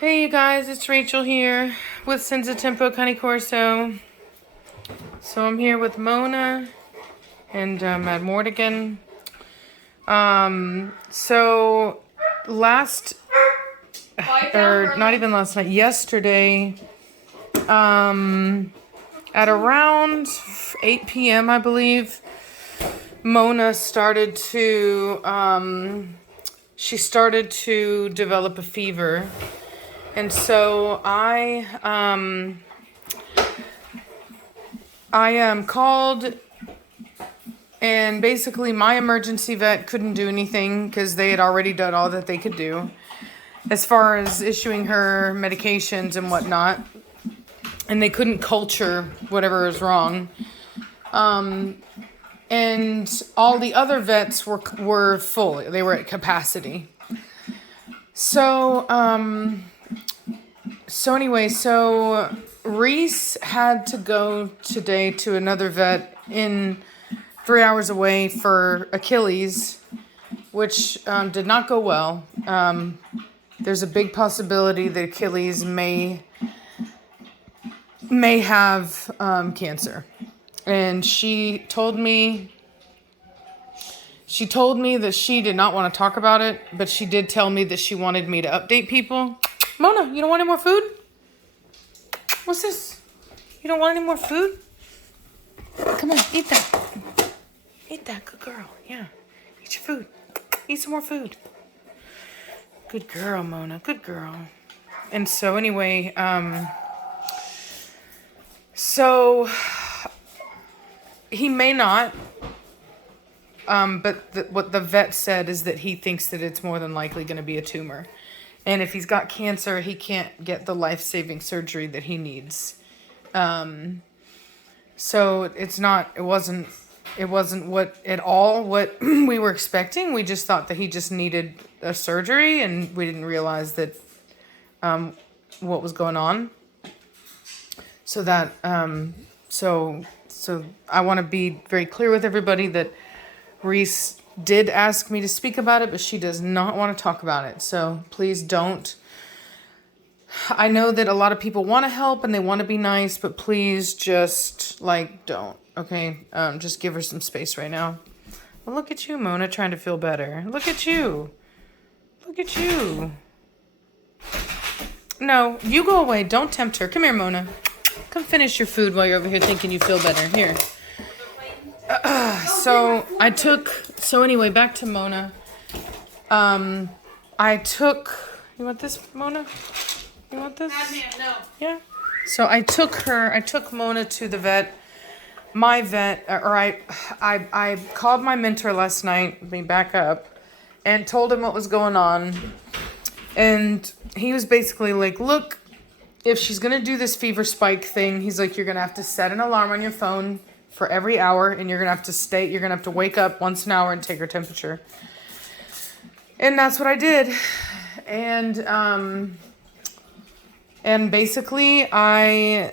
Hey you guys, it's Rachel here with Senza Tempo Cane Corso. So I'm here with Mona and Mad Mortigan. So last, or not even last night, yesterday, at around 8 p.m. I believe, Mona started to, she started to develop a fever. And so I called, and basically my emergency vet couldn't do anything because they had already done all that they could do as far as issuing her medications and whatnot. And they couldn't culture whatever was wrong. And all the other vets were full. They were at capacity. So anyway, Reese had to go today to another vet in 3 hours away for Achilles, which did not go well. There's a big possibility that Achilles may have cancer. And she told me that she did not want to talk about it, but she did tell me that she wanted me to update people. Mona, you don't want any more food? What's this? You don't want any more food? Come on, eat that. Eat that, good girl. Yeah, eat your food. Eat some more food. Good girl, Mona, good girl. And so anyway, so he may not, but what the vet said is that he thinks that it's more than likely going to be a tumor. And if he's got cancer, he can't get the life-saving surgery that he needs. So it wasn't what we were expecting. We just thought that he just needed a surgery, and we didn't realize that what was going on. So that so I want to be very clear with everybody that Reese did ask me to speak about it, but she does not want to talk about it. So please don't. I know that a lot of people want to help and they want to be nice, but please just don't. Okay, just give her some space right now. Well, look at you, Mona, trying to feel better. Look at you. Look at you. No, you go away. Don't tempt her. Come here, Mona. Come finish your food while you're over here thinking you feel better. Here. So anyway, back to Mona. You want this, Mona? You want this? No. Yeah. So I took Mona to the vet. My vet, I called my mentor last night, let me back up, and told him what was going on. And he was basically like, look, if she's going to do this fever spike thing, he's like, you're going to have to set an alarm on your phone for every hour, and you're going to have to wake up once an hour and take her temperature. And that's what I did. And basically I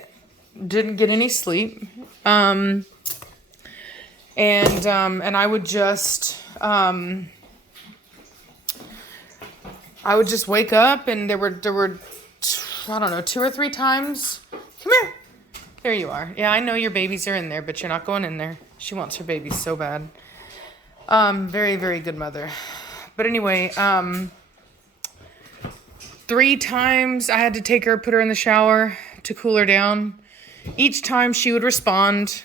didn't get any sleep. And I would just wake up, and there were I don't know, 2 or 3 times. Come here. There you are. Yeah, I know your babies are in there, but you're not going in there. She wants her babies so bad. Very, very good mother. But anyway, 3 times I had to take her, put her in the shower to cool her down. Each time she would respond.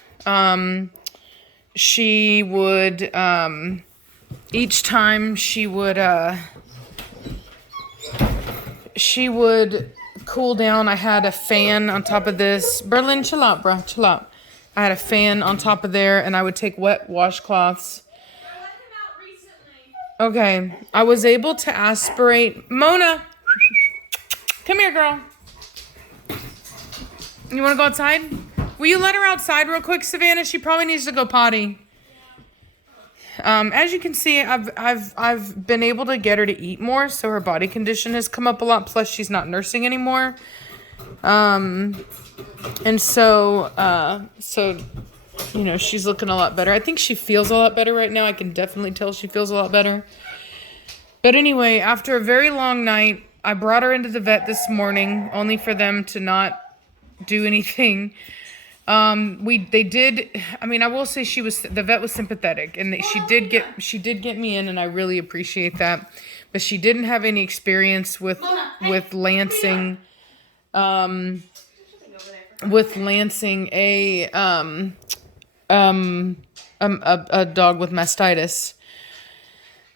She would cool down. I had a fan on top of this. Berlin, chill out, bro. Chill out. I had a fan on top of there, and I would take wet washcloths. Okay. I was able to aspirate. Mona! Come here, girl. You want to go outside? Will you let her outside real quick, Savannah? She probably needs to go potty. As you can see, I've been able to get her to eat more, so her body condition has come up a lot. Plus, she's not nursing anymore. And so she's looking a lot better. I think she feels a lot better right now. I can definitely tell she feels a lot better. But anyway, after a very long night, I brought her into the vet this morning, only for them to not do anything. They did. I mean, I will say the vet was sympathetic, and she did get me in, and I really appreciate that. But she didn't have any experience with lancing, a dog with mastitis.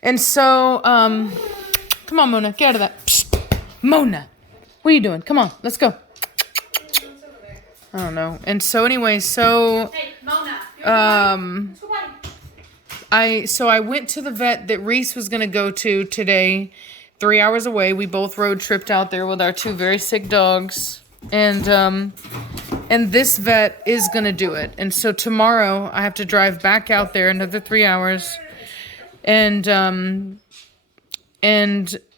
And so, come on, Mona, get out of that. Psst. Mona, what are you doing? Come on, let's go. I don't know. And so anyway, hey, Mona, I went to the vet that Reese was going to go to today, 3 hours away. We both road tripped out there with our 2 very sick dogs. And this vet is going to do it. And so tomorrow I have to drive back out there another 3 hours. And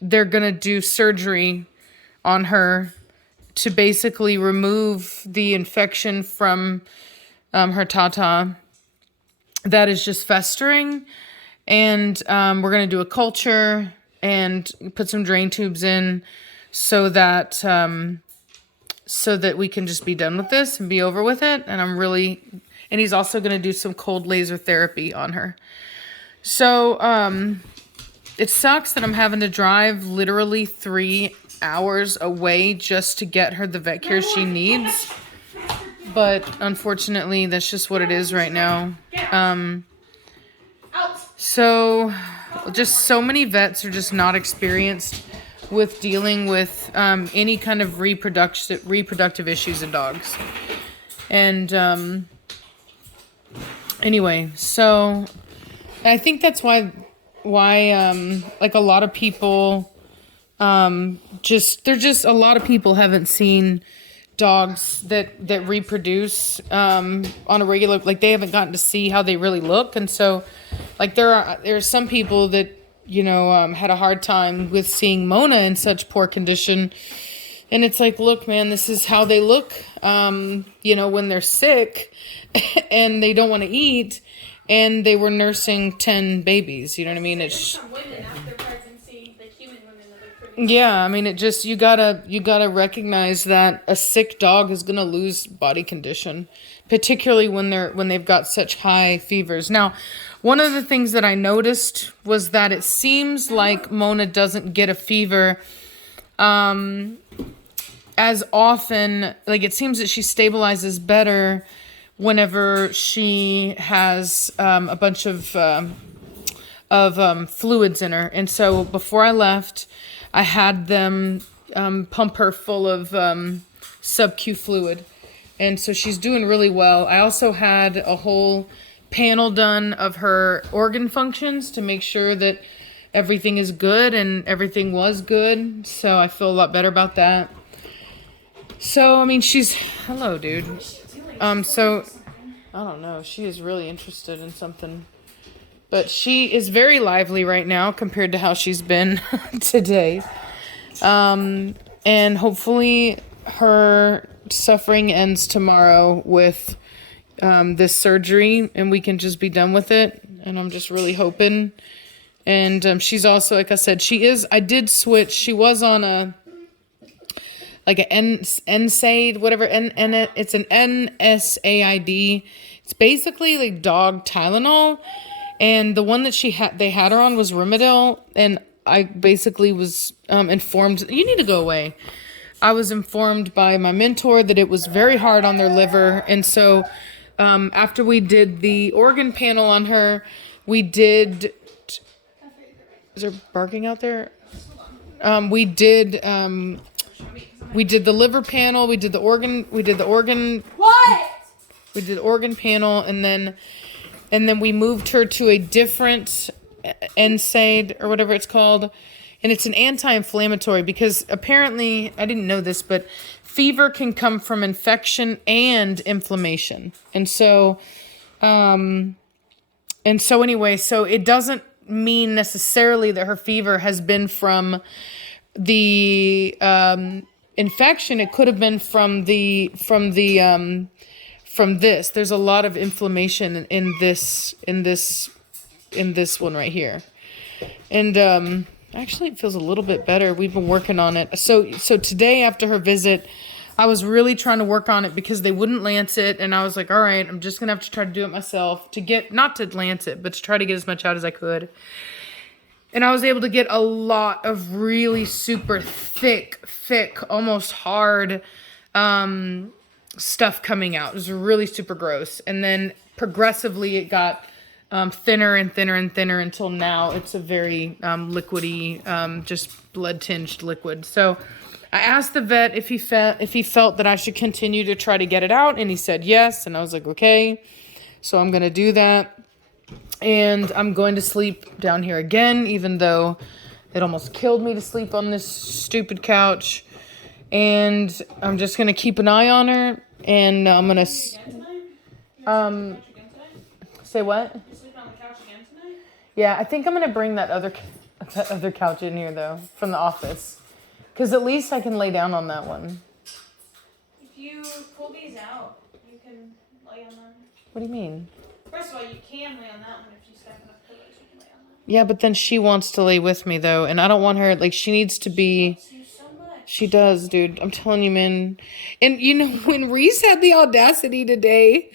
they're going to do surgery on her to basically remove the infection from her tata that is just festering. And we're going to do a culture and put some drain tubes in so that we can just be done with this and be over with it. And he's also going to do some cold laser therapy on her. So it sucks that I'm having to drive literally 3 hours away just to get her the vet care she needs. But unfortunately, that's just what it is right now. So just so many vets are just not experienced with dealing with any kind of reproductive issues in dogs. And anyway, so I think that's why like a lot of people a lot of people haven't seen dogs that reproduce on a regular, like they haven't gotten to see how they really look. And so like there are some people that had a hard time with seeing Mona in such poor condition. And it's like, look, man, this is how they look when they're sick and they don't want to eat and they were nursing 10 babies. You know what I mean? It's some women after pregnancy, like human women that look pretty. Yeah, I mean, it just you gotta recognize that a sick dog is gonna lose body condition, particularly when they've got such high fevers. Now, one of the things that I noticed was that it seems like Mona doesn't get a fever as often. Like it seems that she stabilizes better whenever she has a bunch of fluids in her. And so before I left, I had them pump her full of sub-Q fluid. And so she's doing really well. I also had a whole panel done of her organ functions to make sure that everything is good, and everything was good. So I feel a lot better about that. So, I mean, hello, dude. So, I don't know. She is really interested in something. But she is very lively right now compared to how she's been today. And hopefully her suffering ends tomorrow with this surgery and we can just be done with it. And I'm just really hoping. And she's also, like I said, I did switch. She was on an NSAID, whatever, it's an NSAID. It's basically like dog Tylenol, and the one that they had her on was Rimadyl, and I basically was informed, you need to go away. I was informed by my mentor that it was very hard on their liver, and so after we did the organ panel on her, is there barking out there? We did the liver panel, we did the organ panel, and then we moved her to a different NSAID or whatever it's called. And it's an anti-inflammatory because apparently, I didn't know this, but fever can come from infection and inflammation. And so anyway, so it doesn't mean necessarily that her fever has been from the infection. It could have been from this. There's a lot of inflammation in this one right here. And Actually, it feels a little bit better. We've been working on it. So today after her visit, I was really trying to work on it because they wouldn't lance it. And I was like, all right, I'm just going to have to try to do it myself to get, not to lance it, but to try to get as much out as I could. And I was able to get a lot of really super thick, almost hard stuff coming out. It was really super gross. And then progressively it got thinner and thinner and thinner until now it's a very liquidy, just blood-tinged liquid. So I asked the vet if he felt that I should continue to try to get it out, and he said yes. And I was like, okay. So I'm going to do that. And I'm going to sleep down here again, even though it almost killed me to sleep on this stupid couch. And I'm just going to keep an eye on her. And I'm going to... say what? You sleep on the couch again tonight? Yeah, I think I'm going to bring that other couch in here, though, from the office. Because at least I can lay down on that one. If you pull these out, you can lay on them. What do you mean? First of all, you can lay on that one if you stack enough pillows. You can lay on that. Yeah, but then she wants to lay with me, though. And I don't want her... Like, she needs to be... She loves you so much. She does, dude. I'm telling you, man. And, you know, when Reese had the audacity today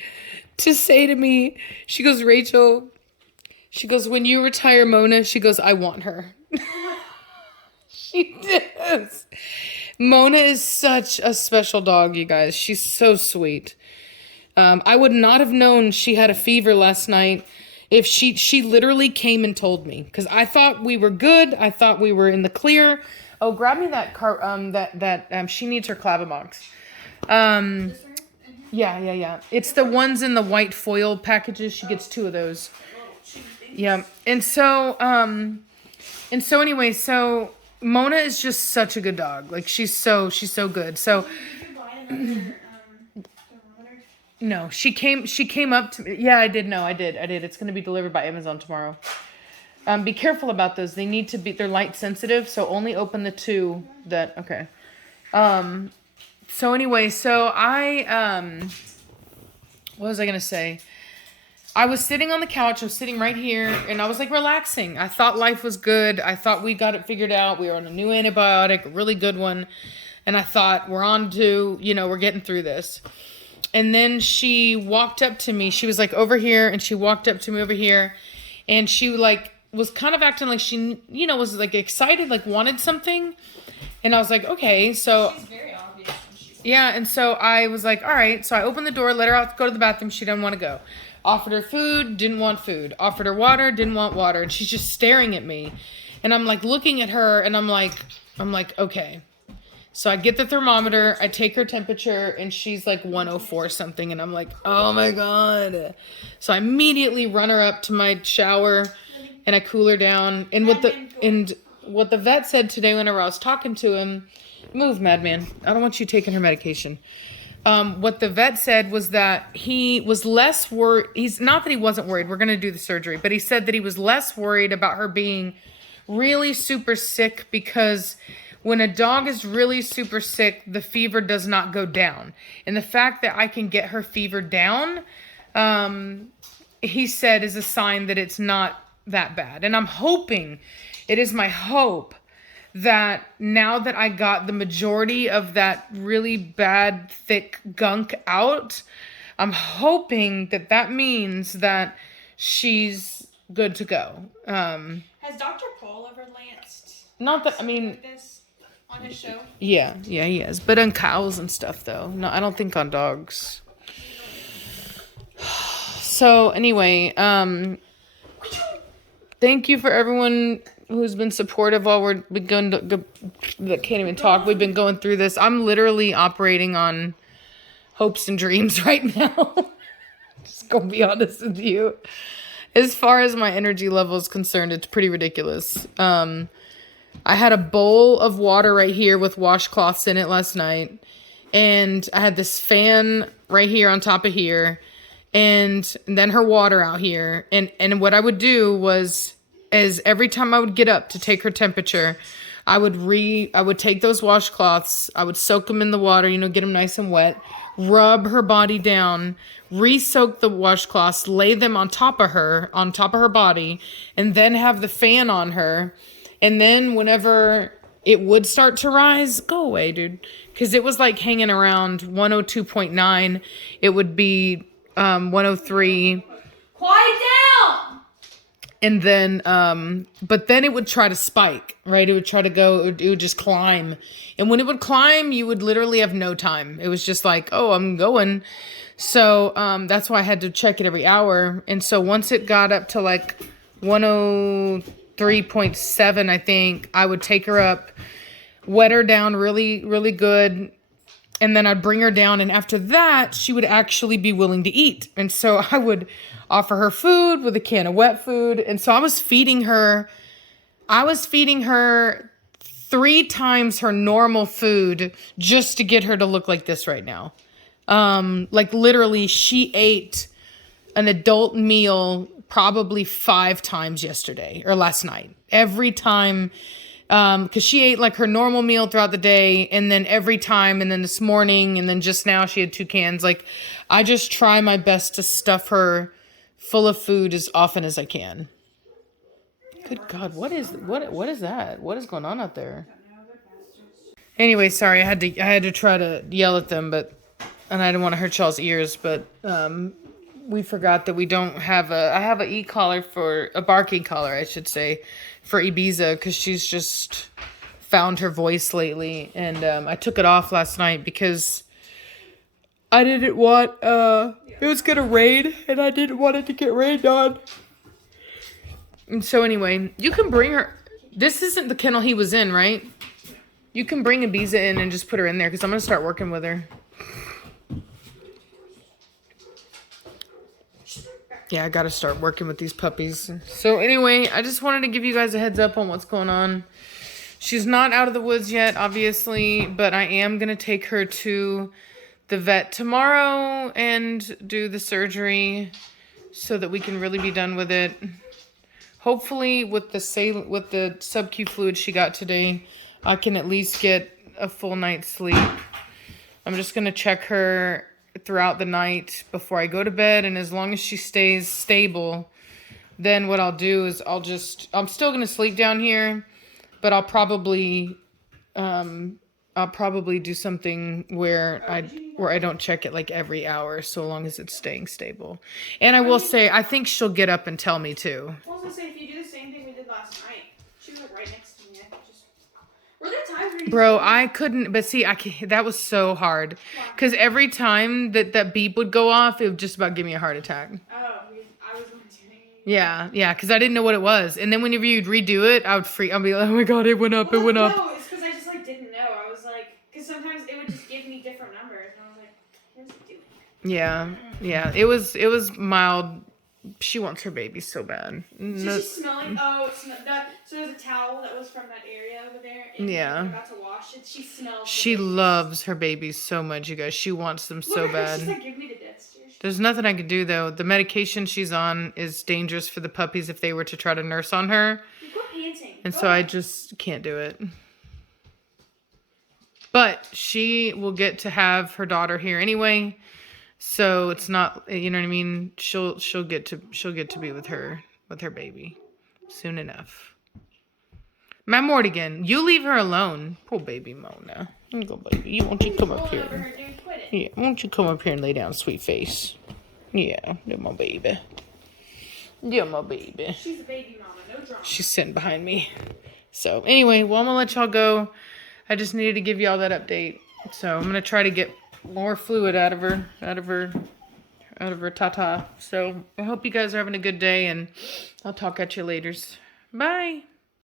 to say to me, she goes, Rachel, she goes, when you retire Mona, she goes, I want her. She does. Mona is such a special dog, you guys. She's so sweet. I would not have known she had a fever last night if she literally came and told me, because I thought we were good. I thought we were in the clear. Oh, grab me that she needs her Clavamox. Yeah. It's the ones in the white foil packages. She gets 2 of those. Yeah. And so anyway, so Mona is just such a good dog. Like she's so good. So Did you buy another thermometer? no, she came up to me. Yeah, I did. No, I did. It's going to be delivered by Amazon tomorrow. Be careful about those. They need to be, they're light sensitive. So only open the 2 that, okay. So anyway, so what was I going to say? I was sitting on the couch. I was sitting right here and I was like relaxing. I thought life was good. I thought we got it figured out. We were on a new antibiotic, a really good one. And I thought we're on to, we're getting through this. And then she walked up to me. She was like over here and she walked up to me over here and she like was kind of acting like she, was like excited, like wanted something. And I was like, okay, so. She's very obvious when she's Yeah, and so I was like, all right. So I opened the door, let her out, go to the bathroom. She didn't want to go. Offered her food, didn't want food. Offered her water, didn't want water. And she's just staring at me. And I'm like looking at her and I'm like, okay. So I get the thermometer, I take her temperature, and she's like 104 something. And I'm like, oh my God. So I immediately run her up to my shower and I cool her down. And what the vet said today whenever I was talking to him, move, madman. I don't want you taking her medication. What the vet said was that he was less worried. He's not that he wasn't worried. We're going to do the surgery, but he said that he was less worried about her being really super sick because when a dog is really super sick, the fever does not go down. And the fact that I can get her fever down, he said, is a sign that it's not that bad. And I'm hoping, it is my hope that now that I got the majority of that really bad, thick gunk out, I'm hoping that that means that she's good to go. Has Dr. Paul ever lanced? Not that, I mean... Like this on his show? Yeah, he has. But on cows and stuff, though. No, I don't think on dogs. So, anyway, thank you for everyone who's been supportive while we've been going that can't even talk. We've been going through this. I'm literally operating on hopes and dreams right now. Just gonna be honest with you. As far as my energy level is concerned, it's pretty ridiculous. I had a bowl of water right here with washcloths in it last night. And I had this fan right here on top of here. And then her water out here. And what I would do was, is every time I would get up to take her temperature, I would take those washcloths, I would soak them in the water, get them nice and wet, rub her body down, re-soak the washcloths, lay them on top of her body, and then have the fan on her And then whenever it would start to rise, go away, dude. Because it was like hanging around 102.9. It would be 103. Quiet down! And then, but then it would try to spike, right? It would try to go, it would just climb. And when it would climb, you would literally have no time. It was just like, oh, I'm going. So that's why I had to check it every hour. And so once it got up to like 103.7, I think, I would take her up, wet her down really, really good. And then I'd bring her down. And after that, she would actually be willing to eat. And so I would offer her food with a can of wet food. And so I was feeding her 3 times her normal food just to get her to look like this right now. Like literally she ate an adult meal probably 5 times yesterday or last night. Every time, cause she ate like her normal meal throughout the day and then every time, and then this morning, and then just now she had 2 cans. Like I just try my best to stuff her full of food as often as I can. Good God, what is that? What is going on out there? Anyway, sorry, I had to try to yell at them, and I didn't want to hurt y'all's ears, but we forgot that we don't have I have a barking collar, I should say, for Ibiza, because she's just found her voice lately, and I took it off last night because I didn't want, it was gonna rain, and I didn't want it to get rained on. And so anyway, you can bring her, this isn't the kennel he was in, right? You can bring Ibiza in and just put her in there, because I'm gonna start working with her. Yeah, I gotta start working with these puppies. So anyway, I just wanted to give you guys a heads up on what's going on. She's not out of the woods yet, obviously, but I am gonna take her to the vet tomorrow and do the surgery so that we can really be done with it. Hopefully with the sub-Q fluid she got today, I can at least get a full night's sleep. I'm just gonna check her throughout the night before I go to bed, and as long as she stays stable, then what I'll do is I'm still gonna sleep down here, but I'll probably do something where I don't check it like every hour, so long as it's staying stable. And I will say, I think she'll get up and tell me too. I was gonna say, if you do the same thing we did last night, she was like right next to me. Were there times where you Bro, I couldn't, but see, that was so hard. Because every time that beep would go off, it would just about give me a heart attack. Oh, I was going to. Yeah, because I didn't know what it was. And then whenever you'd redo it, I would freak. I'd be like, oh my God, it went up, it went up. No, it's because I just like didn't know. I was like, because sometimes it would just give me different numbers. And I was like, what's it doing? Yeah, it was mild. She wants her baby so bad. So she's smelling. Oh, so there's a towel that was from that area over there. And I'm about to wash it. She smells. She loves her babies so much, you guys. She wants them so bad. She's like, give me the death stare. There's nothing I could do though. The medication she's on is dangerous for the puppies if they were to try to nurse on her. Quit panting. And so I just can't do it. But she will get to have her daughter here anyway. So it's not, you know what I mean? She'll get to be with her baby soon enough. My Mortigan, you leave her alone. Poor baby Mona. Here you go, baby. Won't you come up here? Yeah, won't you come up here and lay down, sweet face? Yeah, you're my baby. You're my baby. She's a baby mama, no drama. She's sitting behind me. So anyway, well, I'm gonna let y'all go. I just needed to give y'all that update. So I'm gonna try to get more fluid out of her tata. So I hope you guys are having a good day, and I'll talk at you later. Bye.